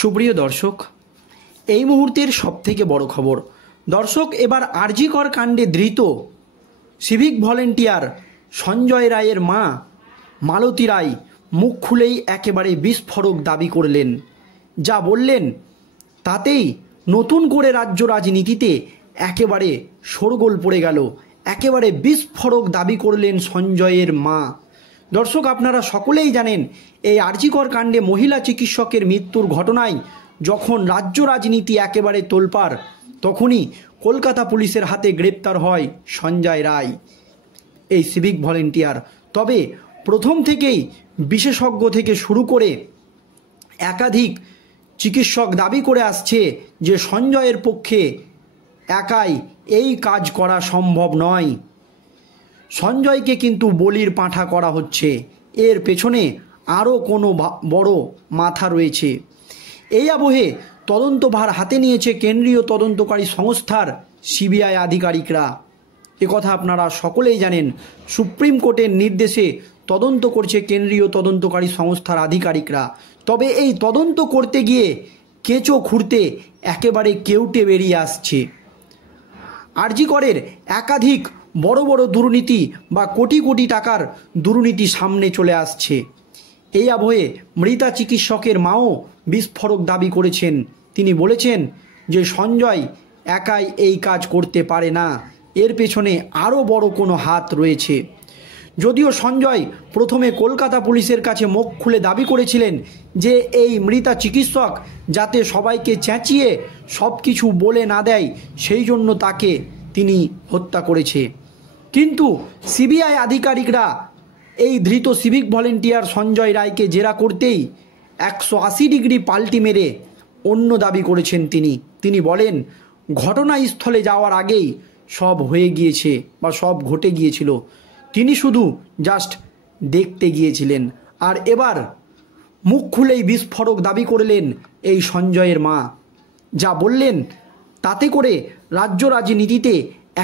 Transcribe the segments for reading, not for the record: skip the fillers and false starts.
সুপ্রিয় দর্শক, এই মুহূর্তের সবথেকে বড় খবর। দর্শক, এবার আর.জি. কর কাণ্ডে ধৃত সিভিক ভলেন্টিয়ার সঞ্জয় রায়ের মা মালতী রায় মুখ খুলেই একেবারে বিস্ফোরক দাবি করলেন। যা বললেন তাতেই নতুন করে রাজ্য রাজনীতিতে একেবারে শোরগোল পড়ে গেল। একেবারে বিস্ফোরক দাবি করলেন সঞ্জয়ের মা। দর্শক, আপনারা সকলেই জানেন এই আর.জি. কর কাণ্ডে মহিলা চিকিৎসকের মৃত্যুর ঘটনায় যখন রাজ্য রাজনীতি একেবারে তোলপাড়, তখনই কলকাতা পুলিশের হাতে গ্রেপ্তার হয় সঞ্জয় রায়, এই সিভিক ভলেন্টিয়ার। তবে প্রথম থেকেই বিশেষজ্ঞ থেকে শুরু করে একাধিক চিকিৎসক দাবি করে আসছে যে সঞ্জয়ের পক্ষে একাই এই কাজ করা সম্ভব নয়। সঞ্জয়কে কিন্তু বলির পাঁঠা করা হচ্ছে, এর পেছনে আরও কোনো বড় মাথা রয়েছে। এই আবহে তদন্তভার হাতে নিয়েছে কেন্দ্রীয় তদন্তকারী সংস্থার সিবিআই আধিকারিকরা। একথা আপনারা সকলেই জানেন। সুপ্রিম কোর্টের নির্দেশে তদন্ত করছে কেন্দ্রীয় তদন্তকারী সংস্থার আধিকারিকরা। তবে এই তদন্ত করতে গিয়ে কেঁচো খুঁড়তে একেবারে কেউটে বেরিয়ে আসছে। আর.জি. করের একাধিক বড় বড় দুর্নীতি বা কোটি কোটি টাকার দুর্নীতি সামনে চলে আসছে। এই আবহে মৃতা চিকিৎসকের মাও বিস্ফোরক দাবি করেছেন। তিনি বলেছেন যে সঞ্জয় একাই এই কাজ করতে পারে না, এর পেছনে আরও বড় কোনো হাত রয়েছে। যদিও সঞ্জয় প্রথমে কলকাতা পুলিশের কাছে মুখ খুলে দাবি করেছিলেন যে এই মৃতা চিকিৎসক যাতে সবাইকে চেঁচিয়ে সব কিছু বলে না দেয়, সেই জন্য তাকে তিনি হত্যা করেছে। কিন্তু সিবিআই আধিকারিকরা এই ধৃত সিভিক ভলেন্টিয়ার সঞ্জয় রায়কে জেরা করতেই 180 ডিগ্রি পাল্টি মেরে অন্য দাবি করেছেন তিনি বলেন ঘটনাস্থলে যাওয়ার আগেই সব হয়ে গিয়েছে বা সব ঘটে গিয়েছিল, তিনি শুধু জাস্ট দেখতে গিয়েছিলেন। আর এবার মুখ খুলেই বিস্ফোরক দাবি করলেন এই সঞ্জয়ের মা। যা বললেন তাতে করে রাজ্য রাজনীতিতে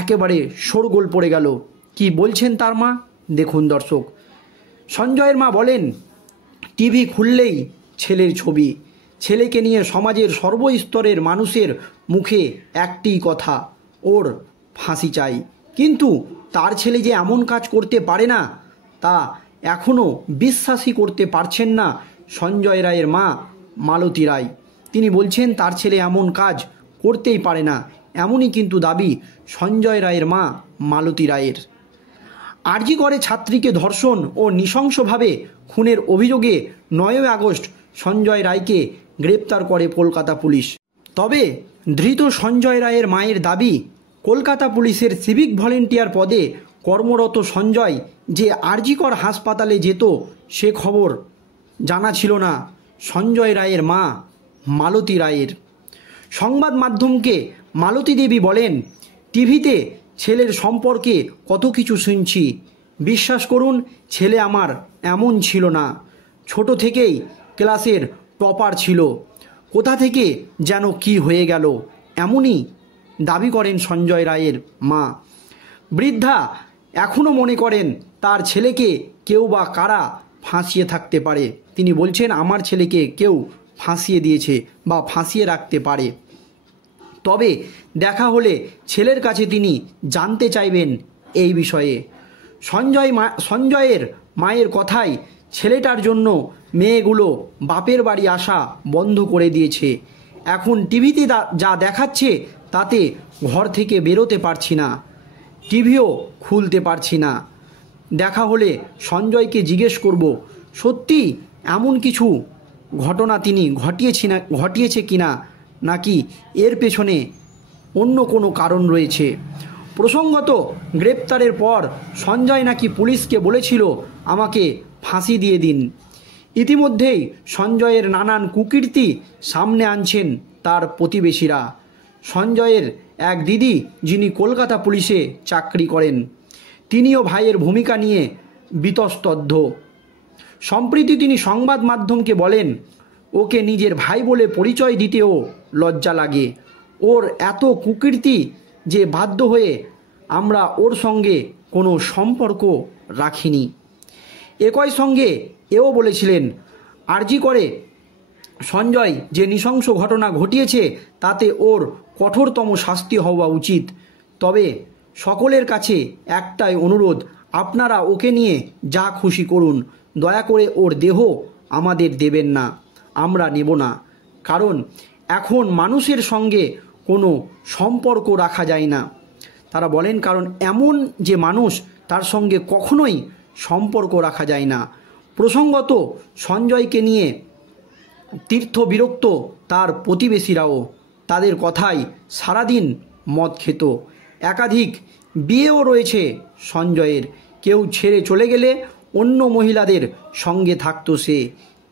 একেবারে শোরগোল পড়ে গেল। কি বলছেন তার মা দেখুন দর্শক। সঞ্জয়ের মা বলেন, টিভি খুললেই ছেলের ছবি, ছেলেকে নিয়ে সমাজের সর্বস্তরের মানুষের মুখে একটি কথা, ওর ফাঁসি চাই। কিন্তু তার ছেলে যে এমন কাজ করতে পারে না তা এখনও বিশ্বাসই করতে পারছেন না সঞ্জয় রায়ের মা মালতী রায়। তিনি বলছেন তার ছেলে এমন কাজ করতেই পারে না। এমনই কিন্তু দাবি সঞ্জয় রায়ের মা মালতী রায়ের। আর.জি. করে ছাত্রীকে ধর্ষণ ও নৃশংসভাবে খুনের অভিযোগে 9 আগস্ট সঞ্জয় রায়কে গ্রেপ্তার করে কলকাতা পুলিশ। তবে ধৃত সঞ্জয় রায়ের মায়ের দাবি, কলকাতা পুলিশের সিভিক ভলেন্টিয়ার পদে কর্মরত সঞ্জয় যে আর.জি. কর হাসপাতালে যেত সে খবর জানা ছিল না সঞ্জয় রায়ের মা মালতী রায়ের। সংবাদ মাধ্যমকে মালতী দেবী বলেন, টিভিতে ছেলের সম্পর্কে কত কিছু শুনছি, বিশ্বাস করুন ছেলে আমার এমন ছিল না, ছোট থেকেই ক্লাসের টপার ছিল, কোথা থেকে যেন কি হয়ে গেল, এমনই দাবি করেন সঞ্জয় রায়ের মা। বৃদ্ধা এখনও মনে করেন তার ছেলেকে কেউ বা কারা ফাঁসিয়ে থাকতে পারে। তিনি বলছেন আমার ছেলেকে কেউ ফাঁসিয়ে দিয়েছে বা ফাঁসিয়ে রাখতে পারে। তবে দেখা হলে ছেলের কাছে তিনি জানতে চাইবেন এই বিষয়ে। সঞ্জয়ের মায়ের কথায় ছেলেটার জন্য মেয়েগুলো বাপের বাড়ি আসা বন্ধ করে দিয়েছে। এখন টিভিতে যা দেখাচ্ছে তাতে ঘর থেকে বেরোতে পারছি না, টিভিও খুলতে পারছি না। দেখা হলে সঞ্জয়কে জিজ্ঞেস করব সত্যি এমন কিছু ঘটনা তিনি ঘটিয়েছে কিনা, নাকি এর পেছনে অন্য কোনো কারণ রয়েছে। প্রসঙ্গত গ্রেপ্তারের পর সঞ্জয় নাকি পুলিশকে বলেছিল আমাকে ফাঁসি দিয়ে দিন। ইতিমধ্যেই সঞ্জয়ের নানান কুকীর্তি সামনে আনছেন তার প্রতিবেশীরা। সঞ্জয়ের এক দিদি যিনি কলকাতা পুলিশে চাকরি করেন, তিনিও ভাইয়ের ভূমিকা নিয়ে বিতস্তদ্ধ। সম্প্রতি তিনি সংবাদ মাধ্যমকে বলেন, ওকে নিজের ভাই বলে পরিচয় দিতেও লজ্জা লাগে, ওর এত কুকীর্তি যে বাধ্য হয়ে আমরা ওর সঙ্গে কোনো সম্পর্ক রাখিনি। একই সঙ্গে এও বলেছিলেন আর.জি. করে সঞ্জয় যে নৃশংস ঘটনা ঘটিয়েছে তাতে ওর কঠোরতম শাস্তি হওয়া উচিত। তবে সকলের কাছে একটাই অনুরোধ, আপনারা ওকে নিয়ে যা খুশি করুন, দয়া করে ওর দেহ আমাদের দেবেন না, আমরা নেব না। কারণ এখন মানুষের সঙ্গে কোনো সম্পর্ক রাখা যায় না। তারা বলেন কারণ এমন যে মানুষ তার সঙ্গে কখনোই সম্পর্ক রাখা যায় না। প্রসঙ্গত সঞ্জয়কে নিয়ে তীর্থবিরক্ত তার প্রতিবেশীরাও, তাদের কথায় সারাদিন মদ খেত। একাধিক বিয়েও রয়েছে সঞ্জয়ের। কেউ ছেড়ে চলে গেলে অন্য মহিলাদের সঙ্গে থাকতো সে,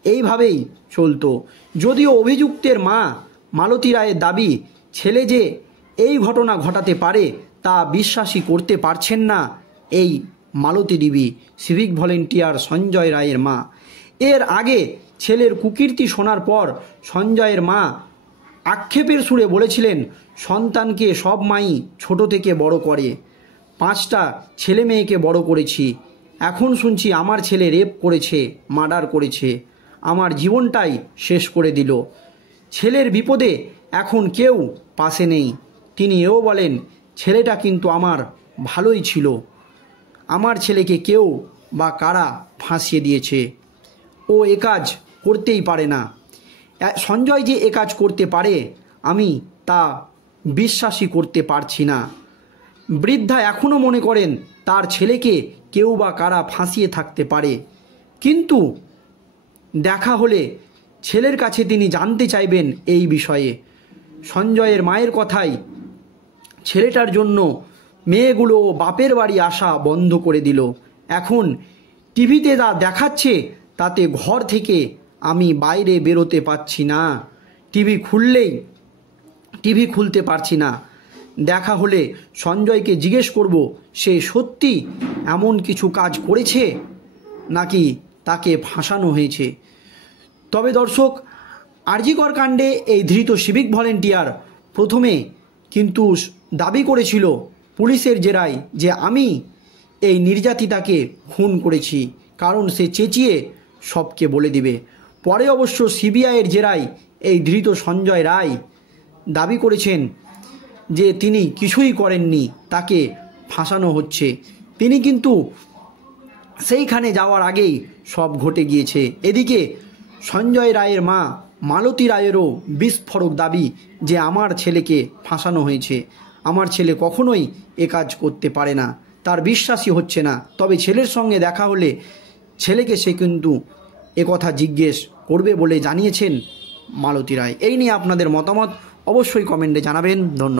এইভাবেই চলতো। যদিও অভিযুক্তের মা মালতী রায়ের দাবি, ছেলে যে এই ঘটনা ঘটাতে পারে তা বিশ্বাসই করতে পারছেন না এই মালতী দেবী, সিভিক ভলেন্টিয়ার সঞ্জয় রায়ের মা। এর আগে ছেলের কুকীর্তি শোনার পর সঞ্জয়ের মা আক্ষেপের সুরে বলেছিলেন, সন্তানকে সব মাই ছোট থেকে বড় করে, 5টা ছেলে মেয়েকে বড় করেছি, এখন শুনছি আমার ছেলে রেপ করেছে, মার্ডার করেছে, আমার জীবনটাই শেষ করে দিল। ছেলের বিপদে এখন কেউ পাশে নেই। তিনি এও বলেন, ছেলেটা কিন্তু আমার ভালোই ছিল, আমার ছেলেকে কেউ বা কারা ফাঁসিয়ে দিয়েছে, ও এ কাজ করতেই পারে না। সঞ্জয় যে এ কাজ করতে পারে আমি তা বিশ্বাসই করতে পারছি না। বৃদ্ধা এখনও মনে করেন তার ছেলেকে কেউ বা কারা ফাঁসিয়ে থাকতে পারে, কিন্তু দেখা হলে ছেলের কাছে তিনি জানতে চাইবেন এই বিষয়ে। সঞ্জয়ের মায়ের কথাই ছেলেটার জন্য মেয়েগুলো বাপের বাড়ি আসা বন্ধ করে দিল। এখন টিভিতে যা দেখাচ্ছে তাতে ঘর থেকে আমি বাইরে বেরোতে পারছি না, টিভি খুলতে পারছি না। দেখা হলে সঞ্জয়কে জিজ্ঞেস করব সে সত্যি এমন কিছু কাজ করেছে নাকি তাকে ফাঁসানো হয়েছে। তবে দর্শক, আরজিকর কাণ্ডে এই ধৃত সিভিক ভলেন্টিয়ার প্রথমে কিন্তু দাবি করেছিল পুলিশের জেরায় যে আমি এই নির্যাতিতাকে খুন করেছি, কারণ সে চেঁচিয়ে সবকে বলে দিবে। পরে অবশ্য সিবিআইয়ের জেরায় এই ধৃত সঞ্জয় রায় দাবি করেছেন যে তিনি কিছুই করেননি, তাকে ফাঁসানো হচ্ছে। তিনি কিন্তু সেইখানে যাওয়ার আগেই সব ঘটে গিয়েছে। এদিকে সঞ্জয় রায়ের মা মালতী রায়েরও বিস্ফোরক দাবি যে আমার ছেলেকে ফাঁসানো হয়েছে, আমার ছেলে কখনোই এ কাজ করতে পারে না, তার বিশ্বাসই হচ্ছে না। তবে ছেলের সঙ্গে দেখা হলে ছেলেকে সে কিন্তু একথা জিজ্ঞেস করবে বলে জানিয়েছেন মালতী রায়। এই নিয়ে আপনাদের মতামত অবশ্যই কমেন্টে জানাবেন। ধন্যবাদ।